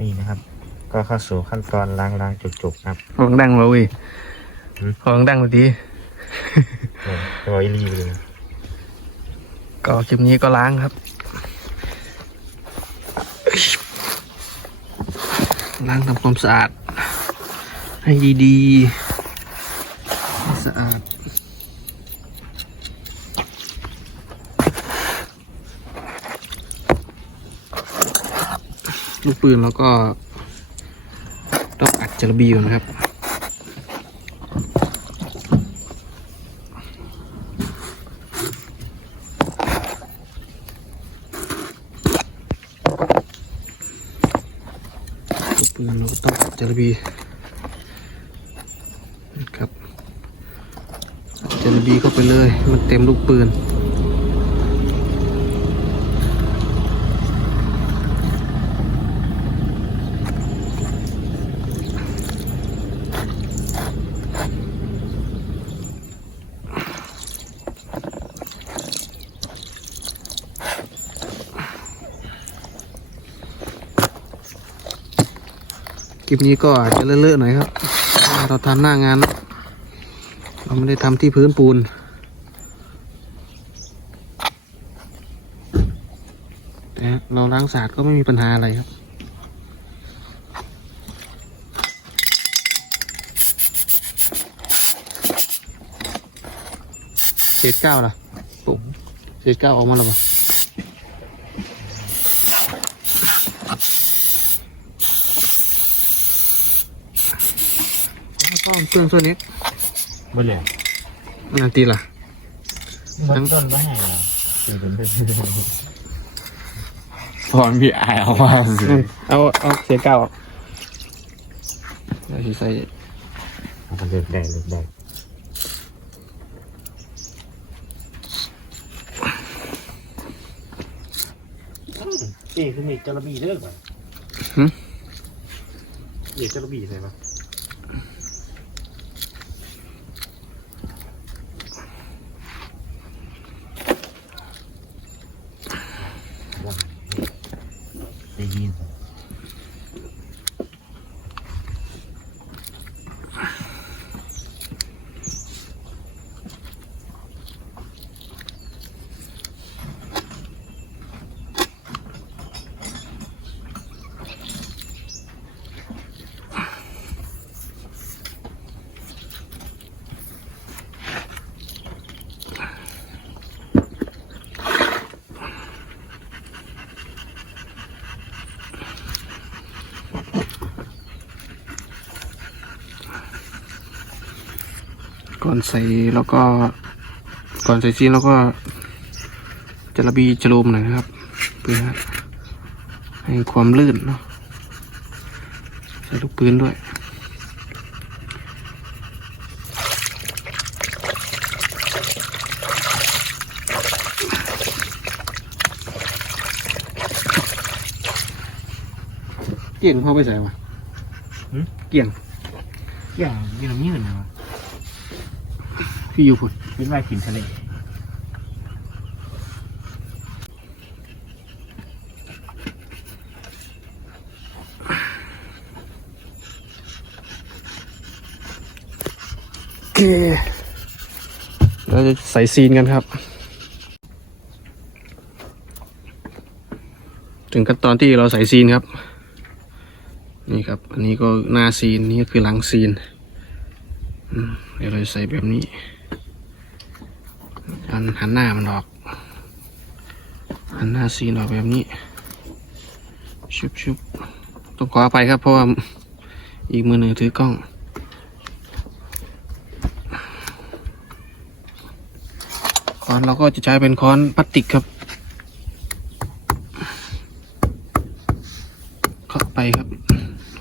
นี่นะครับ ก็เข้าสู่ขั้นตอนล้างล้างจุกๆครับของดังมาเว้ยหืม ของดังมาดีเนี่ยร้อยรีบเลยก็คลิปนี้ก็ล้างครับ ล้างทำความสะอาด ให้ดีๆให้สะอาด ลูกปืนแล้วก็ต้องอัดจระบีก่อนนะครับ ลูกปืนเราก็ต้องอัดจระบีนะครับอัดจระบีเข้าไปเลย มันเต็มลูกปืน คลิปนี้ก็อาจจะเลอะๆหน่อยครับ เราทำหน้างานนะเราไม่ได้ทำที่พื้นปูน แต่เราล้างสะอาดก็ไม่มีปัญหาอะไรครับเศษก้าวล่ะปุ๊บเศษก้าวออกมาแล้วปะแล้วก็เค รื่องส่วนนี้เมื่อไหร่มันอันตีล่ะเมื่อต้นก็ให้เหรอเดี๋ยวเป็นเพื่อนตอนพี่อายเอามาสิอืมเอาเอาเศษก้าวออกเราสิใส่เอาไปเลือกได้เลือกได้เอ๊ะคือมีจระบีเด้อป่ะหึเอกจระบีใช่ปะได้ยิน ก่อนใส่แล้วก็ก่อนใส่ซีนแล้วก็จะระบีจะโลมหน่อยนะครับเพื่อให้ความลื่นเนาะใส่ลูกปืนด้วยเกี่ยงเข้าไปใส่มาเกี่ยงอย่างยืนยืนนะ พี่อยู่พุ่นเป็นว่ากินทะเลเคเราจะใส่ซีนกันครับ ถึงขั้นตอนที่เราใส่ซีนครับ นี่ครับ อันนี้ก็หน้าซีน นี่ก็คือหลังซีน เดี๋ยวเราจะใส่แบบนี้ หันหันหน้ามันออก หันหน้าซีนออกแบบนี้ ชุบชุบต้องขออภัยครับ เพราะว่าอีกมือหนึ่งถือกล้อง ค้อนเราก็จะใช้เป็นค้อนพลาสติกครับเคาะไปครับ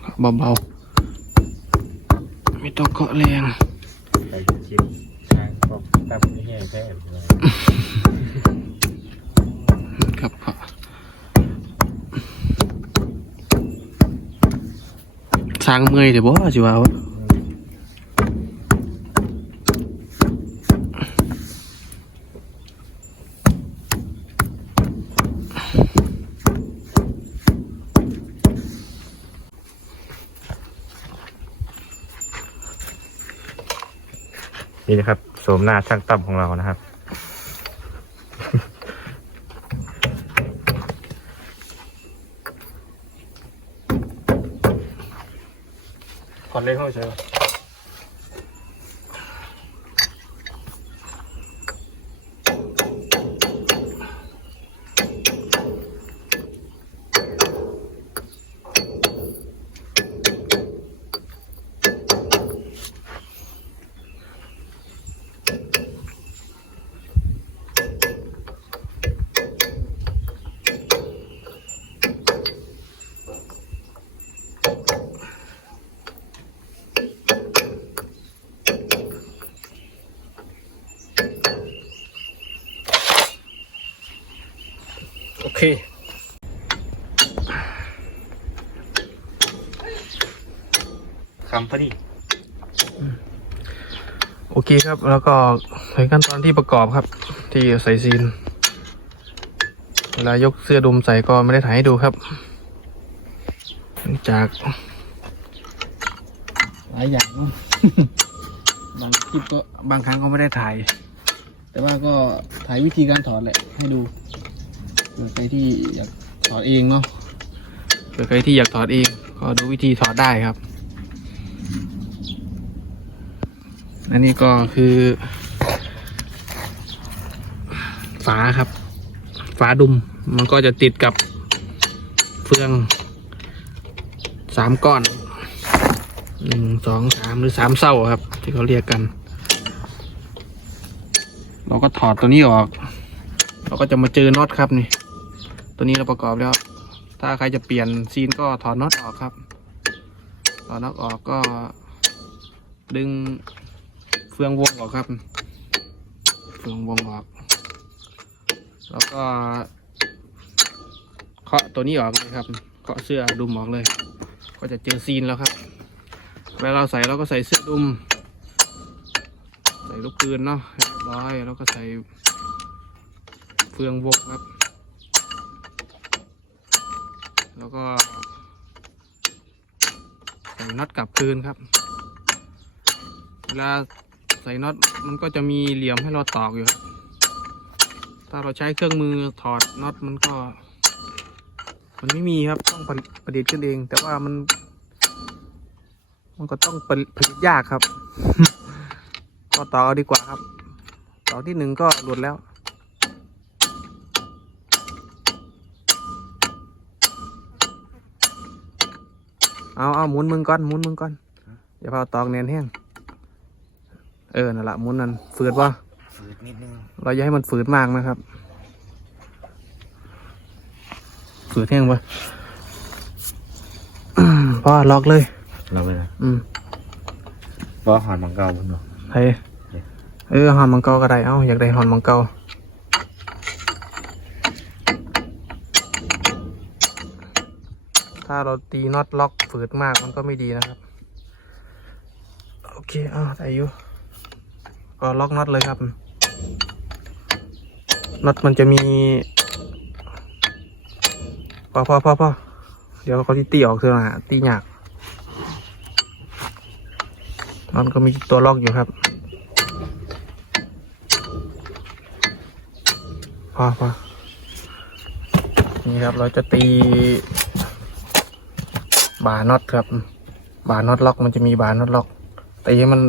เคาะเบาๆ ไม่ต้องเคาะแรง ครับช้างเมื่อยเดี๋ยวบ่สิว่าวะนี่นะครับ โสมหน้าช่างตั้มของเรานะครับ ขอเล่นเข้าเชิญโอ เค คำพอดี โอเคครับ แล้วก็ถึงขั้นตอนที่ประกอบครับ ที่ใส่ซีน เวลายกเสื้อดมใส่ก็ไม่ได้ถ่ายให้ดูครับเนื่องจากหลายอย่างเนอะบางคลิปก็บางครั้งก็ไม่ได้ถ่าย แต่ว่าก็ถ่ายวิธีการถอดแหละให้ดูเผื่อ ใครที่อยากถอดเองเนาะเผื่อใครที่อยากถอดเองก็ดูวิธีถอดได้ครับ อันนี้ก็คือ ฝาครับ ฝาดุมมันก็จะติดกับเฟืองสามก้อนหนึ่งสองสามหรือสามเส้าครับ ที่เขาเรียกกัน เราก็ถอดตัวนี้ออก เราก็จะมาเจอน็อตครับนี่ ตัวนี้เราประกอบแล้ว ถ้าใครจะเปลี่ยนซีนก็ถอดน็อตออกครับ ถอดน็อตออกก็ ดึงเฟืองวงออกครับ เฟืองวงออก แล้วก็เคาะตัวนี้ออกเลยครับเคาะเสื้อดุมออกเลย ก็จะเจอซีนแล้วครับเวลาเราใส่เราก็ใส่เสื้อดุม ใส่ลูกปืนเนาะเรียบร้อยแล้วก็ใส่เฟืองวงครับ แล้วก็ใส่น็อตกลับคืนครับ เวลาใส่น็อตมันก็จะมีเหลี่ยมให้เราตอกอยู่ครับถ้าเราใช้เครื่องมือถอดน็อตมันก็ มันไม่มีครับต้องผลิตประดิษฐ์ขึ้นเอง แต่ว่ามัน มันก็ต้องผลิตผลิยากครับ ก็ต่อดีกว่าครับ ต่อที่หนึ่งก็หลุดแล้ว เอาเอาหมุนมึงก่อนหมุนมึงก่อนอย่าพาตอกแน่นแห้งเออนั่นแหละหมุนนั่นฝืดวะฝืดนิดนึงเราอย่าให้มันฝืดมากนะครับ ฝืดแห้งปะอืมพอล็อกเลยเราไปนะอืมเพราะหอนมังเกาพุ่นเนาะเฮ้ยเออหอนมังเกาก็ได้เอ้าอยากได้หอนมังเกา ถ้าเราตีน็อตล็อกฝืดมากมันก็ไม่ดีนะครับ โอเคอ้าได้อยู่ก็ล็อกน็อตเลยครับน็อตมันจะมีพอพอพอพอเดี๋ยวเขาที่ตีออกเถอะนะตีหยากน็อตก็มีตัวล็อกอยู่ครับพอพอนี่ครับเราจะตี บาน็อตครับ บาน็อตล็อกมันจะมีบาน็อตล็อกตีให้มัน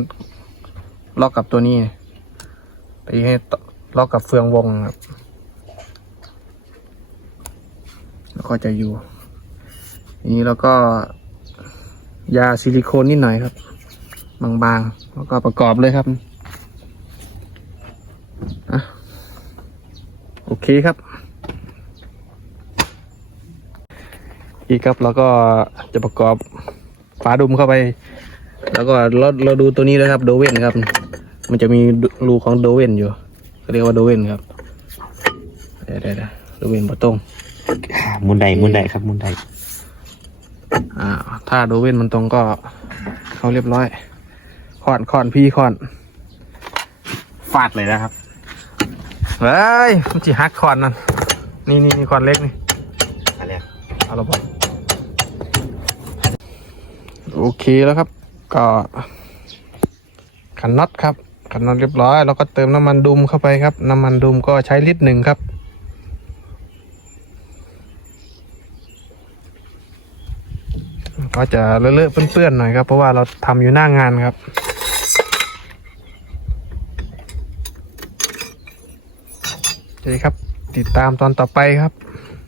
ล็อกกับตัวนี้ตีให้ล็อกกับเฟืองวงครับ แล้วก็จะอยู่ทีนี้แล้วก็ ยาซิลิโคนนิดหน่อยครับ บางๆ แล้วก็ประกอบเลยครับอะโอเคครับ อีกครับเราก็จะประกอบฝาดุมเข้าไป แล้วก็เราเราดูตัวนี้นะครับโดเวนครับ มันจะมีรูของโดเวนอยู่เขาเรียกว่าโดเวนครับเดี๋ยวเดี๋ยวเดี๋ยวโดเวนบะตรงมุนใดมุนใดครับมุนใดอ่าถ้าโดเวนมันตรงก็เข้าเรียบร้อยคอนคอนพี่คอนฟาดเลยนะครับเฮ้ยมันจีฮักคอนนั่นนี่นี่นี่คอนเล็กนี่อะไรเอาละบ่ โอเคแล้วครับ ก็ขันน็อตครับขันน็อตเรียบร้อยเราก็เติมน้ำมันดุมเข้าไปครับ น้ำมันดุมก็ใช้ลิตรหนึ่งครับก็จะเลอะๆเปื้อนๆหน่อยครับ เพราะว่าเราทำอยู่หน้างานครับโอเคครับ ติดตามตอนต่อไปครับ